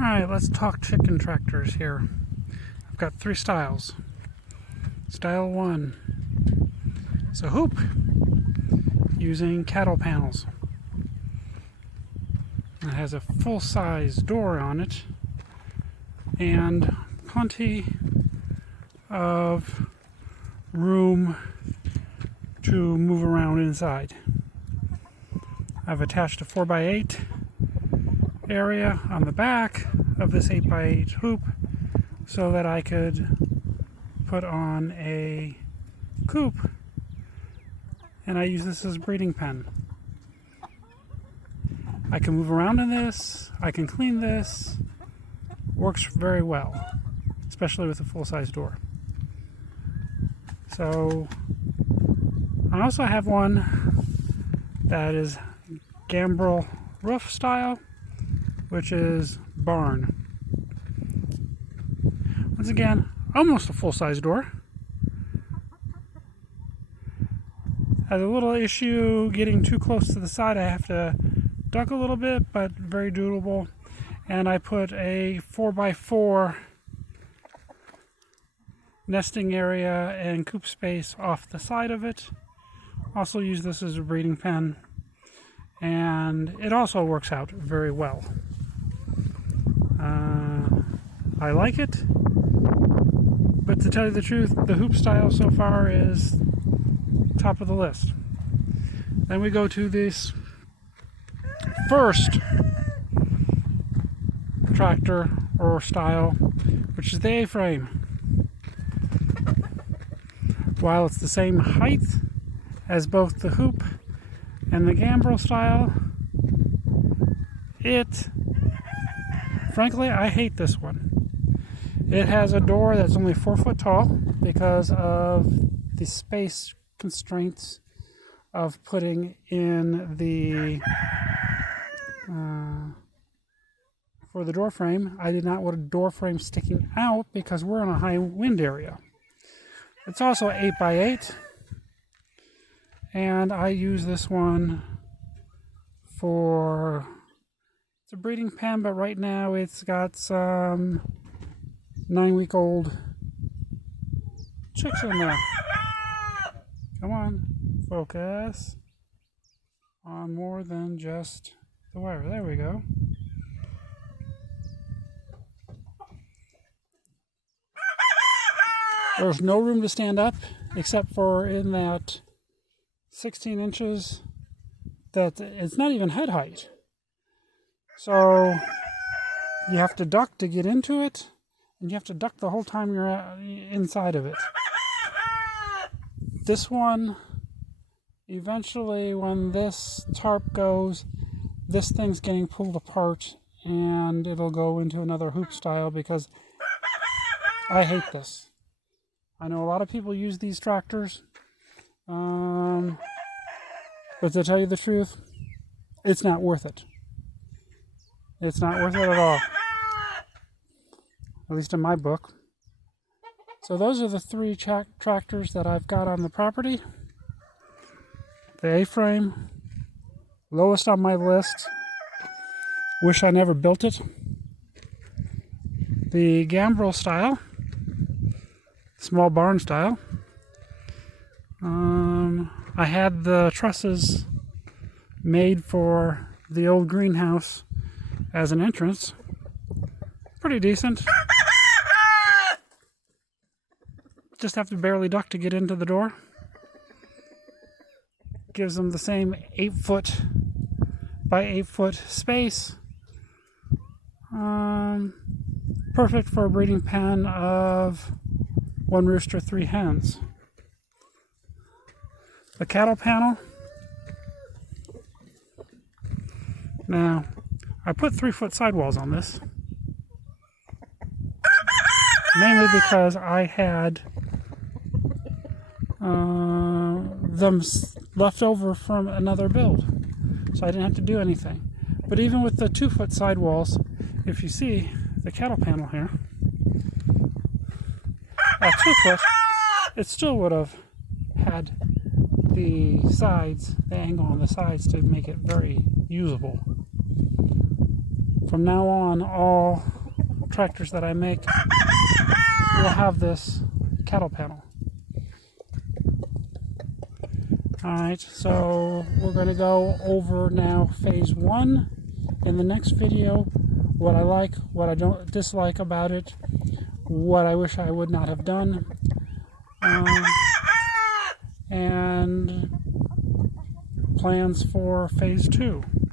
Alright, let's talk chicken tractors here. I've got three styles. Style 1 is a hoop using cattle panels. It has a full-size door on it and plenty of room to move around inside. I've attached a 4x8 area on the back of this 8x8 hoop so that I could put on a coop, and I use this as a breeding pen. I can move around in this, I can clean this, works very well, especially with a full-size door. So I also have one that is gambrel roof style, which is barn. Once again, almost a full-size door. Has a little issue getting too close to the side. I have to duck a little bit, but very doable. And I put a 4x4 nesting area and coop space off the side of it. Also use this as a breeding pen, and it also works out very well. I like it, but to tell you the truth, the hoop style so far is top of the list. Then we go to this first tractor or style, which is the Aframe. While it's the same height as both the hoop and the gambrel style, frankly, I hate this one. It has a door that's only 4 foot tall because of the space constraints of putting in the for the door frame. I did not want a door frame sticking out because we're in a high wind area. It's also 8x8, and I use this one for, it's a breeding pen, but right now it's got some 9-week-old chicks in there. Come on, focus on more than just the wire. There we go. There's no room to stand up except for in that 16 inches that it's not even head height. So you have to duck to get into it, and you have to duck the whole time you're inside of it. This one, eventually when this tarp goes, this thing's getting pulled apart and it'll go into another hoop style because I hate this. I know a lot of people use these tractors, but to tell you the truth, it's not worth it. It's not worth it at all. At least in my book. So those are the three tractors that I've got on the property. The Aframe, lowest on my list. Wish I never built it. The gambrel style, small barn style. I had the trusses made for the old greenhouse as an entrance. Pretty decent. Just have to barely duck to get into the door. Gives them the same 8 foot by 8 foot space. Perfect for a breeding pen of 1 rooster, 3 hens. The cattle panel. Now, I put 3 foot sidewalls on this. Mainly because I had them left over from another build, so I didn't have to do anything. But even with the 2 foot sidewalls, if you see the cattle panel here, at 2 foot, it still would have had the sides, the angle on the sides to make it very usable. From now on, all tractors that I make will have this cattle panel. Alright, so we're going to go over now phase 1 in the next video. What I like, what I don't dislike about it, what I wish I would not have done, and plans for phase 2.